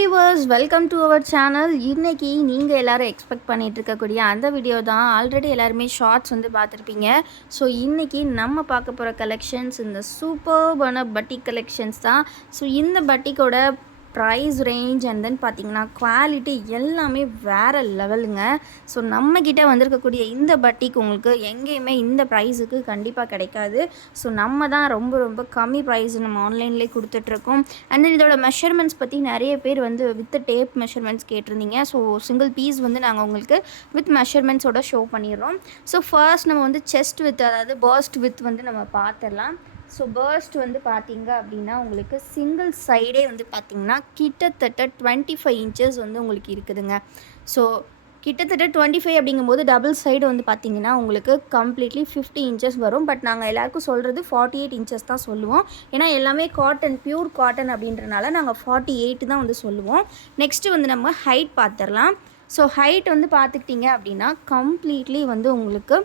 Viewers, welcome to our channel. இன்றைக்கி நீங்கள் எல்லோரும் எக்ஸ்பெக்ட் பண்ணிகிட்டு இருக்கக்கூடிய அந்த வீடியோ தான். ஆல்ரெடி எல்லாருமே ஷார்ட்ஸ் வந்து பார்த்துருப்பீங்க. ஸோ இன்றைக்கி நம்ம பார்க்க போகிற கலெக்ஷன்ஸ் இந்த சூப்பர்பான பட்டிக் கலெக்ஷன்ஸ் தான். ஸோ இந்த பட்டிக்கோட ப்ரைஸ் ரேஞ்ச் அண்ட் தென் பார்த்திங்கன்னா குவாலிட்டி எல்லாமே வேறு லெவலுங்க. ஸோ நம்மக்கிட்ட வந்திருக்கக்கூடிய இந்த பட்டிக் உங்களுக்கு எங்கேயுமே இந்த ப்ரைஸுக்கு கண்டிப்பாக கிடைக்காது. ஸோ நம்ம தான் ரொம்ப ரொம்ப கம்மி ப்ரைஸ் நம்ம ஆன்லைன்லேயே கொடுத்துட்ருக்கோம். அண்ட் தென் இதோட மெஷர்மெண்ட்ஸ் பற்றி நிறைய பேர் வந்து வித் டேப் மெஷர்மெண்ட்ஸ் கேட்டிருந்தீங்க. ஸோ சிங்கிள் பீஸ் வந்து நாங்கள் உங்களுக்கு வித் மெஷர்மெண்ட்ஸோட ஷோ பண்ணிடுறோம். ஸோ ஃபர்ஸ்ட் நம்ம வந்து செஸ்ட் வித், அதாவது பர்ஸ்ட் வித் வந்து நம்ம பார்த்துடலாம். ஸோ பர்ஸ்ட் வந்து பார்த்திங்க அப்படின்னா உங்களுக்கு சிங்கிள் சைடே வந்து பார்த்திங்கன்னா கிட்டத்தட்ட 25 இன்ச்சஸ் வந்து உங்களுக்கு இருக்குதுங்க. ஸோ கிட்டத்தட்ட 25 அப்படிங்கும்போது டபுள் சைடு வந்து பார்த்திங்கன்னா உங்களுக்கு கம்ப்ளீட்லி 50 இன்ச்சஸ் வரும். பட் நாங்கள் எல்லாருக்கும் சொல்கிறது 48 இன்ச்சஸ் தான் சொல்லுவோம். ஏன்னா எல்லாமே காட்டன், பியூர் காட்டன் அப்படின்றனால நாங்கள் 48 தான் வந்து சொல்லுவோம். நெக்ஸ்ட்டு வந்து நம்ம ஹைட் பார்த்துடலாம். ஸோ ஹைட் வந்து பார்த்துக்கிட்டிங்க அப்படின்னா கம்ப்ளீட்லி வந்து உங்களுக்கு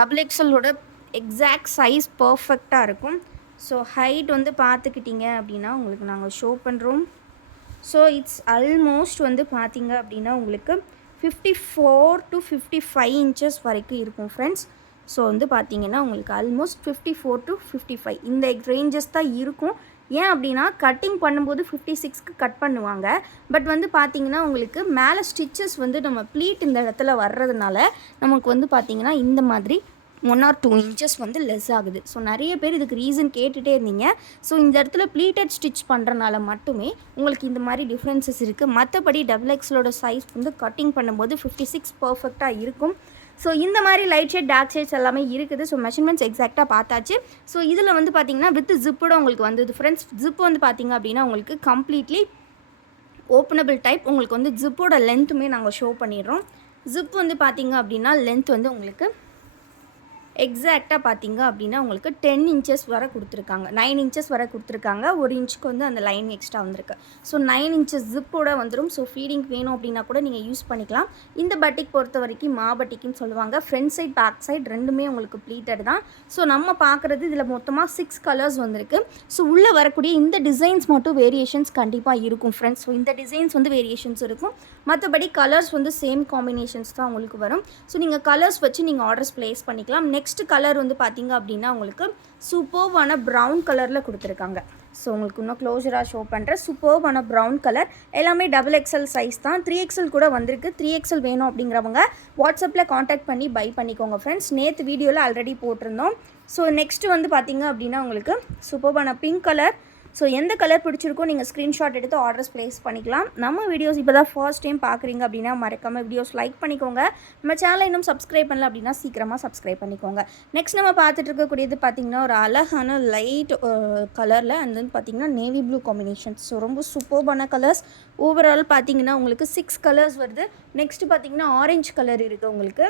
டபுள் எக்ஸலோட எக்ஸாக்ட் சைஸ் பர்ஃபெக்டாக இருக்கும். ஸோ ஹைட் வந்து பார்த்துக்கிட்டிங்க அப்படின்னா உங்களுக்கு நாங்கள் ஷோ பண்ணுறோம். ஸோ இட்ஸ் ஆல்மோஸ்ட் வந்து பார்த்திங்க அப்படின்னா உங்களுக்கு 54 to 55 இன்ச்சஸ் வரைக்கும் இருக்கும் ஃப்ரெண்ட்ஸ். ஸோ வந்து பார்த்திங்கன்னா உங்களுக்கு ஆல்மோஸ்ட் 54 to 55 இந்த ரேஞ்சஸ் தான் இருக்கும். ஏன் அப்படின்னா கட்டிங் பண்ணும்போது 56க்கு கட் பண்ணுவாங்க. பட் வந்து பார்த்திங்கன்னா உங்களுக்கு மேலே ஸ்டிச்சஸ் வந்து நம்ம ப்ளீட் இந்த இடத்துல வர்றதுனால நமக்கு வந்து பார்த்திங்கன்னா இந்த மாதிரி 1 or 2 இன்ச்சஸ் வந்து லெஸ் ஆகுது. ஸோ நிறைய பேர் இதுக்கு ரீசன் கேட்டுகிட்டே இருந்தீங்க. ஸோ இந்த இடத்துல ப்ளீட்டட் ஸ்டிச் பண்ணுறனால மட்டுமே உங்களுக்கு இந்த மாதிரி டிஃப்ரென்சஸ் இருக்குது. மற்றபடி டபுள் எக்ஸலோட சைஸ் வந்து கட்டிங் பண்ணும்போது 56 பர்ஃபெக்டாக இருக்கும். ஸோ இந்த மாதிரி லைட் ஷேட், டார்க் ஷேட்ஸ் எல்லாமே இருக்குது. ஸோ மெஷர்மெண்ட்ஸ் எக்ஸாக்டாக பார்த்தாச்சு. ஸோ இதில் வந்து பார்த்திங்கன்னா வித் ஜிப்போட உங்களுக்கு வந்தது ஃப்ரெண்ட்ஸ். ஜிப் வந்து பார்த்திங்க அப்படின்னா உங்களுக்கு கம்ப்ளீட்லி ஓப்பனபிள் டைப். உங்களுக்கு வந்து ஜிப்போட லென்த்துமே நாங்கள் ஷோ பண்ணிடுறோம். ஜிப் வந்து பார்த்திங்க அப்படின்னா லென்த் வந்து உங்களுக்கு எக்ஸாக்டாக பார்த்திங்க அப்படின்னா உங்களுக்கு 10 இன்ச்சஸ் வரை கொடுத்துருக்காங்க. 9 இன்ச்சஸ் வரை கொடுத்துருக்காங்க. 1 இன்ச்சுக்கு வந்து அந்த லைன் எக்ஸ்ட்ரா வந்திருக்கு. ஸோ 9 இன்ச்சஸ் ஜிப்போட வந்துடும். ஸோ ஃபீடிங் வேணும் அப்படின்னா கூட நீங்கள் யூஸ் பண்ணிக்கலாம். இந்த பட்டிக் பொறுத்த வரைக்கும் பட்டிக்குன்னு சொல்லுவாங்க. ஃப்ரண்ட் சைட், பேக் சைட் ரெண்டுமே உங்களுக்கு ப்ளீட்டட் தான். ஸோ நம்ம பார்க்குறது இதில் மொத்தமாக 6 கலர்ஸ் வந்திருக்கு. ஸோ உள்ளே வரக்கூடிய இந்த டிசைன்ஸ் மட்டும் வேரியேஷன்ஸ் கண்டிப்பாக இருக்கும் ஃப்ரெண்ட்ஸ். ஸோ இந்த டிசைன்ஸ் வந்து வேரியேஷன்ஸ் இருக்கும். மற்றபடி கலர்ஸ் வந்து சேம் காம்பினேஷன்ஸ் தான் உங்களுக்கு வரும். ஸோ நீங்கள் கலர்ஸ் வச்சு நீங்கள் ஆர்டர்ஸ் ப்ளேஸ் பண்ணிக்கலாம். நெக்ஸ்ட் கலர் வந்து பார்த்திங்க அப்படின்னா உங்களுக்கு சூப்பர்வான ப்ரௌன் கலரில் கொடுத்துருக்காங்க. ஸோ உங்களுக்கு இன்னும் க்ளோஸராக ஷோ பண்ணுறேன். சூப்பர்வான ப்ரௌன் கலர். எல்லாமே டபுள் எக்ஸல் சைஸ் தான். 3XL கூட வந்திருக்கு. 3XL வேணும் அப்படிங்கிறவங்க வாட்ஸ்அப்பில் காண்டாக்ட் பண்ணி பை பண்ணிக்கோங்க ஃப்ரெண்ட்ஸ். நேற்று வீடியோவில் ஆல்ரெடி போட்டிருந்தோம். ஸோ நெக்ஸ்ட்டு வந்து பார்த்திங்க அப்படின்னா உங்களுக்கு சூப்பர்வான பிங்க் கலர். ஸோ எந்த கலர் பிடிச்சிருக்கோ நீங்கள் ஸ்க்ரீன்ஷாட் எடுத்து ஆர்டர்ஸ் ப்ளேஸ் பண்ணிக்கலாம். நம்ம வீடியோஸ் இப்போ தான் ஃபர்ஸ்ட் டைம் பார்க்குறீங்க அப்படின்னா மறக்காமல் வீடியோஸ் லைக் பண்ணிக்கோங்க. நம்ம சேனலை இன்னும் சப்ஸ்கிரைப் பண்ணல அப்படின்னா சீக்கிரமாக சப்ஸ்கிரைப் பண்ணிக்கோங்க. நெக்ஸ்ட் நம்ம பார்த்துட்டு இருக்கக்கூடியது பார்த்திங்கன்னா ஒரு அழகான லைட் கலரில் அண்ட் தென் பார்த்திங்கன்னா நேவி ப்ளூ காம்பினேஷன். ஸோ ரொம்ப சூப்பர்பான கலர்ஸ். ஓவரால் பார்த்திங்கன்னா உங்களுக்கு 6 கலர்ஸ் வருது. நெக்ஸ்ட்டு பார்த்திங்கன்னா ஆரஞ்சு கலர் இருக்குது உங்களுக்கு.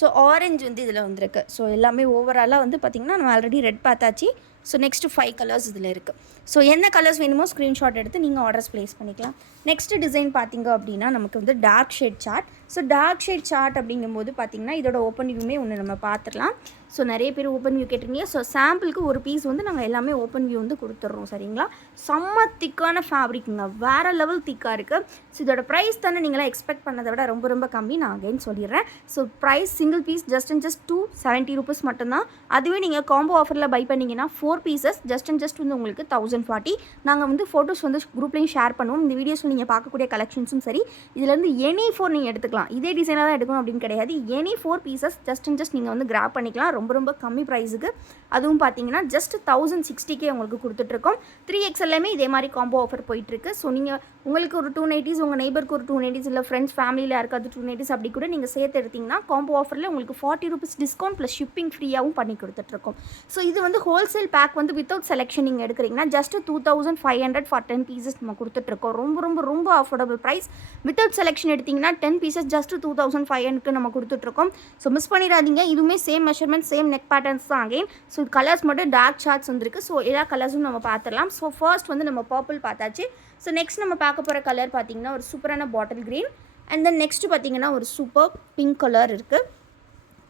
ஸோ ஆரஞ்சு வந்து இதில் வந்திருக்கு. ஸோ எல்லாமே ஓவராலாக வந்து பார்த்திங்கன்னா நம்ம ஆல்ரெடி ரெட் பார்த்தாச்சு. ஸோ நெக்ஸ்ட்டு 5 கலர்ஸ் இதில் இருக்குது. ஸோ என்ன கலர்ஸ் வேணுமோ ஸ்க்ரீன்ஷாட் எடுத்து நீங்கள் ஆர்டர்ஸ் ப்ளேஸ் பண்ணிக்கலாம். நெக்ஸ்ட்டு டிசைன் பார்த்திங்க அப்படின்னா நமக்கு வந்து dark shade chart. So dark shade chart அப்படிங்கும்போது பார்த்திங்கன்னா இதோட ஓப்பன் வியூமே ஒன்று நம்ம பார்த்துடலாம். ஸோ நிறைய பேர் ஓப்பன் வியூ கேட்டிருக்கீங்க. ஸோ சாம்பிளுக்கு ஒரு பீஸ் வந்து நாங்கள் எல்லாமே ஓப்பன் வியூ வந்து கொடுத்துட்றோம். சரிங்களா? செம்ம திக்கான ஃபேப்ரிக்குங்க. வேறு லெவல் திக்காக இருக்குது. ஸோ இதோட ப்ரைஸ் தானே நீங்களாம் எக்ஸ்பெக்ட் பண்ணதை விட ரொம்ப ரொம்ப கம்மி. நான் அகைன் சொல்லிடுறேன். So price single piece just 270 rupees மட்டும்தான். அதுவே நீங்கள் காம்போ ஆஃபரில் பை பண்ணிங்கன்னா 4 பீசஸ் ஜஸ்ட் வந்து உங்களுக்கு 1040. நாங்கள் வந்து ஃபோட்டோஸ் வந்து குரூப்லேயும் ஷேர் பண்ணுவோம். இந்த வீடியோஸில் நீங்கள் பார்க்கக்கூடிய கலெக்ஷன்ஸும் சரி, இதுலேருந்து எனி 4 நீங்கள் எடுத்துக்கலாம். இதே டிசைனாக தான் எடுக்கணும் அப்படின்னு கிடையாது. எனி 4 பீசஸ் ஜஸ்ட் நீங்கள் வந்து கிராப் பண்ணிக்கலாம். ரொம்ப ரொம்ப கம்மி ப்ரைஸுக்கு. அதுவும் பார்த்தீங்கன்னா ஜஸ்ட் 1060 உங்களுக்கு கொடுத்துட்ருக்கோம். 3XLமே இதே மாதிரி காம்போ ஆஃபர் போயிட்டுருக்கு. ஸோ நீங்கள் உங்களுக்கு ஒரு 290s, உங்கள் நெய்பருக்கு ஒரு 290s, இல்லை ஃப்ரெண்ட்ஸ் ஃபேமிலியில் யாருக்காவது 290s அப்படி கூட நீங்கள் சேர்த்து எடுத்திங்கன்னா காம்போ ஆஃபரில் உங்களுக்கு 40 rupees டிஸ்கவுண்ட் ப்ளஸ் ஷிப்பிங் ஃப்ரீயாகவும் பண்ணி கொடுத்துட்ருக்கோம். ஸோ இது வந்து ஹோல்சேல் பேக் வந்து வித்தவுட் செலெக்ஷன் நீங்கள் எடுக்கிறீங்கன்னா ஜஸ்ட் 2500 ஃபார் 10 பீசஸ் நம்ம கொடுத்துட்ருக்கோம். ரொம்ப ரொம்ப ரொம்ப அஃபோர்டபுள் ப்ரைஸ். வித்தவுட் செலெக்ஷன் எடுத்திங்கன்னா 10 பீசஸ் ஜஸ்ட் 2500 நம்ம கொடுத்துட்ருக்கோம். ஸோ மிஸ் பண்ணிடாதீங்க. இதுவுமே same measurement, same neck patterns தான் அகைன். ஸோ கலர்ஸ் மட்டும் டார்க் சார்ட்ஸ் வந்துருக்கு. ஸோ எல்லா கலர்ஸும் நம்ம பார்த்துடலாம். ஸோ ஃபர்ஸ்ட் வந்து நம்ம பர்பிள் பார்த்தாச்சு. ஸோ நெக்ஸ்ட் நம்ம பார்க்க போகிற கலர் பார்த்திங்கன்னா ஒரு சூப்பரான bottle green. And then next பார்த்திங்கன்னா ஒரு சூப்பர் பிங்க் கலர் இருக்குது.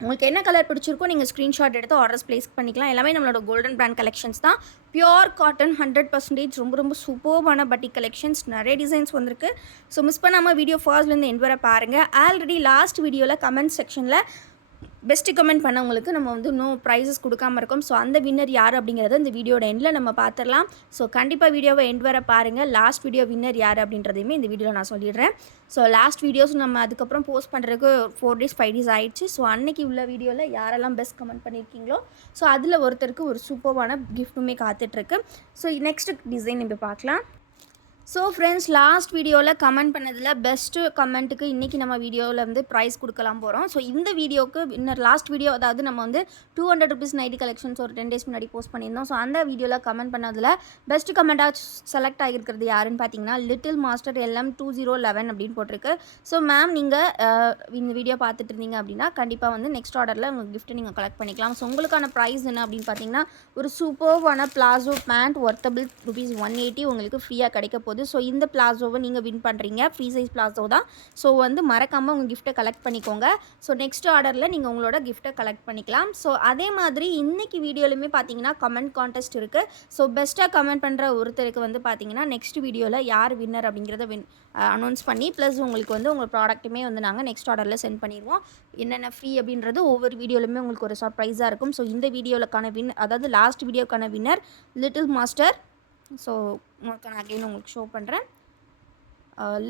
உங்களுக்கு என்ன கலர் பிடிச்சிருக்கோ நீங்கள் ஸ்க்ரீன்ஷாட் எடுத்து ஆர்டர்ஸ் ப்ளேஸ் பண்ணிக்கலாம். எல்லாமே நம்மளோட கோல்டன் பிராண்ட் கலெக்ஷன்ஸ் தான். பியூர் காட்டன் 100% ரொம்ப ரொம்ப சூப்பர்பான பட்டிக் கலெக்ஷன்ஸ். நிறைய டிசைன்ஸ் வந்திருக்கு. ஸோ மிஸ் பண்ணாமல் வீடியோ ஃபர்ஸ்ட்லேருந்து எண்ட் வரை பாருங்கள். ஆல்ரெடி லாஸ்ட் வீடியோவில் கமெண்ட் செக்ஷனில் பெஸ்ட்டு கமெண்ட் பண்ணவங்களுக்கு நம்ம வந்து இன்னும் ப்ரைஸஸ் கொடுக்காம இருக்கோம். ஸோ அந்த வின்னர் யார் அப்படிங்கிறத இந்த வீடியோட எண்டில் நம்ம பார்த்துடலாம். ஸோ கண்டிப்பாக வீடியோவை எண்ட் வர பாருங்கள். லாஸ்ட் வீடியோ வின்னர் யார் அப்படின்றதையுமே இந்த வீடியோவில் நான் சொல்லிடுறேன். ஸோ லாஸ்ட் வீடியோஸ் நம்ம அதுக்கப்புறம் போஸ்ட் பண்ணுறதுக்கு 4 days 5 days ஆயிடுச்சு. ஸோ அன்றைக்கி உள்ள வீடியோவில் யாரெல்லாம் பெஸ்ட் கமெண்ட் பண்ணியிருக்கீங்களோ ஸோ அதில் ஒருத்தருக்கு ஒரு சூப்பர்வான கிஃப்ட்டுமே காத்துட்ருக்கு. ஸோ நெக்ஸ்ட் டிசைன் இப்போ பார்க்கலாம். ஸோ ஃப்ரெண்ட்ஸ், லாஸ்ட் வீடியோவில் கமெண்ட் பண்ணதில் பெஸ்ட்டு கமெண்ட்டுக்கு இன்றைக்கி நம்ம வீடியோவில் வந்து ப்ரைஸ் கொடுக்கலாம் போகிறோம். ஸோ இந்த வீடியோவுக்கு இன்னர் லாஸ்ட் வீடியோ, அதாவது நம்ம வந்து 200 rupees நைட்டி கலெக்ஷன்ஸ் ஒரு 10 days முன்னாடி போஸ்ட் பண்ணியிருந்தோம். ஸோ அந்த வீடியோவில் கமெண்ட் பண்ணதில் பெஸ்ட்டு கமெண்ட்டாக செலக்ட் ஆகியிருக்கிறது யாருன்னு பார்த்தீங்கன்னா லிட்டில் மாஸ்டர் LM2011 அப்படின்னு போட்டிருக்கு. ஸோ மேம், நீங்கள் இந்த வீடியோ பார்த்துட்டு இருந்தீங்க அப்படின்னா கண்டிப்பாக வந்து நெக்ஸ்ட் ஆர்டரில் உங்கள் கிஃப்ட்டை நீங்கள் கலெக்ட் பண்ணிக்கலாம். ஸோ உங்களுக்கான ப்ரைஸ் என்ன அப்படின்னு பார்த்தீங்கன்னா ஒரு சூப்பர்வான பிளாசோ பேண்ட் ஒர்த்தபிள் ₹180 உங்களுக்கு ஃப்ரீயாக கிடைக்க போகுது. ஸோ இந்த பிளாசோவை நீங்கள் வின் பண்ணுறீங்க. ஃப்ரீ சைஸ் பிளாசோ தான். ஸோ வந்து மறக்காமல் உங்கள் கிஃப்ட்டை கலெக்ட் பண்ணிக்கோங்க. ஸோ நெக்ஸ்ட் ஆர்டரில் நீங்கள் உங்களோட கிஃப்ட்டை கலெக்ட் பண்ணிக்கலாம். ஸோ அதே மாதிரி இன்றைக்கி வீடியோலையுமே பார்த்தீங்கன்னா கமெண்ட் கான்டெஸ்ட் இருக்குது. ஸோ பெஸ்ட்டாக கமெண்ட் பண்ணுற ஒருத்தருக்கு வந்து பார்த்தீங்கன்னா நெக்ஸ்ட் வீடியோவில் யார் வின்னர் அப்படிங்கிறத அனௌன்ஸ் பண்ணி ப்ளஸ் உங்களுக்கு வந்து உங்கள் ப்ராடக்ட்டுமே வந்து நாங்கள் நெக்ஸ்ட் ஆர்டரில் சென்ட் பண்ணிடுவோம். என்னென்ன ஃப்ரீ அப்படின்றது ஒவ்வொரு வீடியோலையுமே உங்களுக்கு ஒரு சர்ப்ரைஸாக இருக்கும். ஸோ இந்த வீடியோவுக்கான அதாவது லாஸ்ட் வீடியோக்கான வின்னர் லிட்டில் மாஸ்டர். ஸோ உங்களுக்கு நான் அகெயின் உங்களுக்கு ஷோ பண்ணுறேன்.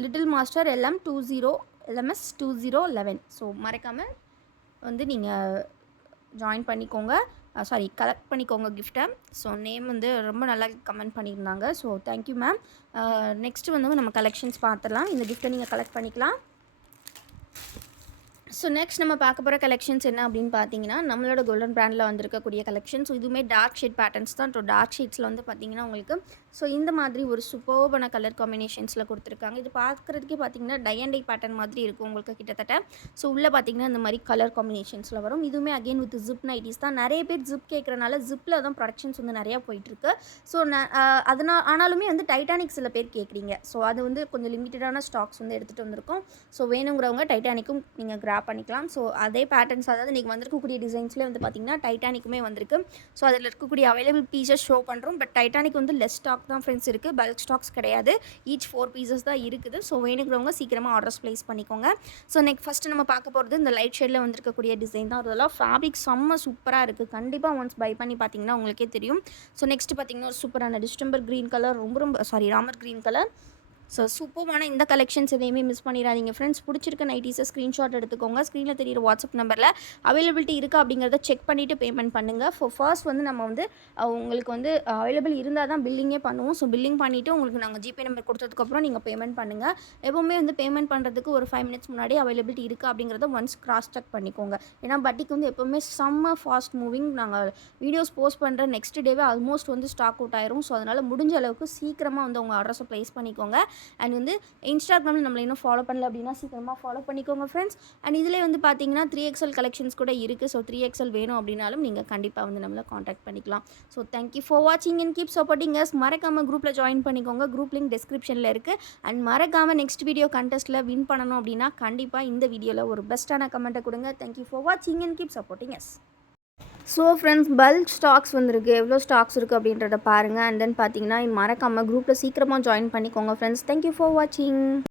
Little master LMS2011. ஸோ மறக்காமல் வந்து நீங்கள் ஜாயின் பண்ணிக்கோங்க. கலெக்ட் பண்ணிக்கோங்க கிஃப்ட்டை. ஸோ நேம் வந்து ரொம்ப நல்லா கமெண்ட் பண்ணியிருந்தாங்க. So thank you ma'am. நெக்ஸ்ட்டு வந்து நம்ம கலெக்ஷன்ஸ் பார்த்துடலாம். இந்த கிஃப்ட்டை நீங்கள் கலெக்ட் பண்ணிக்கலாம். ஸோ நெக்ஸ்ட் நம்ம பார்க்க போகிற கலெக்ஷன்ஸ் என்ன அப்படின்னு பார்த்தீங்கன்னா நம்மளோட கோல்டன் பிராண்டில் வந்திருக்கக்கூடிய கலெக்ஷன்ஸ். இதுவுமே டார்க் ஷேட் பேட்டர்ன்ஸ் தான். ஸோ டார்க் ஷேட்ஸில் வந்து பார்த்தீங்கன்னா உங்களுக்கு ஸோ இந்த மாதிரி ஒரு சூப்பர்பான கலர் காம்பினேஷன்ஸில் கொடுத்துருக்காங்க. இது பார்க்குறதுக்கே பார்த்தீங்கன்னா டை அண்ட் டை பேட்டர்ன் மாதிரி இருக்கும் உங்களுக்கு கிட்டத்தட்ட. ஸோ உள்ளே பார்த்தீங்கன்னா இந்த மாதிரி கலர் காம்பினேஷன்ஸில் வரும். இதுவுமே அகெயின் வித் ஜிப் நைட்டிஸ் தான். நிறைய பேர் ஜிப் கேட்குறனால ஜிப்பில் தான் ப்ரொடக்ஷன்ஸ் வந்து நிறையா போயிட்டுருக்கு. ஸோ ஆனாலுமே வந்து டைட்டானிக் சில பேர் கேட்குறீங்க. ஸோ அது வந்து கொஞ்சம் லிமிட்டடான ஸ்டாக்ஸ் வந்து எடுத்துகிட்டு வந்திருக்கோம். ஸோ வேணுங்கிறவங்க டைட்டானிக்கும் நீங்கள் கிராப் பண்ணிக்கலாம். ஸோ அதே பேட்டர்ன்ஸ், அதாவது இன்றைக்கி வந்திருக்கக்கூடிய டிசைன்ஸ்லேயே வந்து பார்த்திங்கன்னா டைட்டானிக்குமே வந்திருக்கு. ஸோ அதில் இருக்கக்கூடிய அவைலபிள் பீசஸ் ஷோ பண்ணுறோம். பட் டைட்டானிக் வந்து லெஸ் ஸ்டாக் தான் ஃப்ரெண்ட்ஸ் இருக்குது. பல்க் ஸ்டாக்ஸ் கிடையாது. ஈச் 4 pieces தான் இருக்குது. ஸோ வேணுங்கிறவங்க சீக்கிரமாக ஆர்டர்ஸ் ப்ளேஸ் பண்ணிக்கோங்க. ஸோ ஃபஸ்ட்டு நம்ம பார்க்க போகிறது இந்த லைட் ஷேடில் வந்திருக்கக்கூடிய டிசைன் தான். அதெல்லாம் ஃபேப்ரிக் செம்ம சூப்பராக இருக்குது. கண்டிப்பாக ஒன்ஸ் பை பண்ணி பார்த்தீங்கன்னா உங்களுக்கே தெரியும். ஸோ நெக்ஸ்ட்டு பார்த்திங்கன்னா ஒரு சூப்பரான distemper green colour, Ramar green colour. So சூப்பரான இந்த கலெக்ஷன்ஸ் எதையுமே மிஸ் பண்ணிடாதீங்க ஃப்ரெண்ட்ஸ். பிடிச்சிருக்க நைட்டிஸை ஸ்க்ரீன்ஷாட் எடுத்துக்கோங்க. ஸ்க்ரீனில் தெரியிற வாட்ஸ்அப் நம்பரில் அவைலபிலிட்டி இருக்கா அப்படிங்கிறத செக் பண்ணிவிட்டு பேமெண்ட் பண்ணுங்கள். ஃபர்ஸ்ட் வந்து நம்ம வந்து உங்களுக்கு வந்து அவைலபிள் இருந்தால் தான் பில்லிங்கே பண்ணுவோம். ஸோ பில்லிங் பண்ணிவிட்டு உங்களுக்கு நாங்கள் ஜிபே நம்பர் கொடுத்ததுக்கப்புறம் நீங்கள் பேமெண்ட் பண்ணுங்கள். எப்போவுமே வந்து பேமெண்ட் பண்ணுறதுக்கு ஒரு 5 minutes முன்னாடி அவைலபிலிட்டி இருக்கா அப்படிங்கிறத ஒன்ஸ் கிராஸ் செக் பண்ணிக்கோங்க. ஏன்னா பட்டிக்கு வந்து எப்போவுமே செம்ம ஃபாஸ்ட் மூவிங். நாங்கள் வீடியோஸ் போஸ்ட் பண்ணுற நெக்ஸ்ட் டேவே ஆல்மோஸ்ட் வந்து ஸ்டாக் அவுட் ஆயிரும். ஸோ அதனால் முடிஞ்ச அளவுக்கு சீக்கிரமாக வந்து உங்கள் அட்ரஸை ப்ளேஸ் பண்ணிக்கோங்க. அண்ட் வந்து இன்ஸ்டாகிராமில் நம்மளை இன்னும் ஃபாலோ பண்ணல அப்படின்னா சீக்கிரமாக ஃபாலோ பண்ணிக்கோங்க ஃப்ரெண்ட்ஸ். அண்ட் இதிலே வந்து பார்த்தீங்கன்னா 3XL கலெக்ஷன்ஸ் கூட இருக்குது. ஸோ 3XL வேணும் அப்படின்னாலும் நீங்கள் கண்டிப்பாக வந்து நம்மளை காண்டாக்ட் பண்ணிக்கலாம். ஸோ தேங்க்யூ ஃபார் வாட்சிங் அண்ட் கீப் சப்போர்ட்டிங் அஸ். மறக்காமல் குரூப்பில் ஜாயின் பண்ணிக்கோங்க. குரூப் லிங்க் டிஸ்கிரிப்ஷனில் இருக்குது. அண்ட் மறக்காமல் நெக்ஸ்ட் வீடியோ கண்டெஸ்ட்டில் வின் பண்ணணும் அப்படின்னா கண்டிப்பாக இந்த வீடியோவில் ஒரு பெஸ்ட்டான கமெண்ட்டை கொடுங்க. தேங்க்யூ ஃபார் வாட்சிங் and keep supporting us. So friends, bulk stocks வந்திருக்கு. எவ்வளோ ஸ்டாக்ஸ் இருக்குது அப்படின்றத பாருங்கள். அண்ட் தென் பார்த்தீங்கன்னா மறக்காமல் குரூப்பில் சீக்கிரமாக ஜாயின் பண்ணிக்கோங்க ஃப்ரெண்ட்ஸ். தேங்க்யூ ஃபார் வாட்சிங்.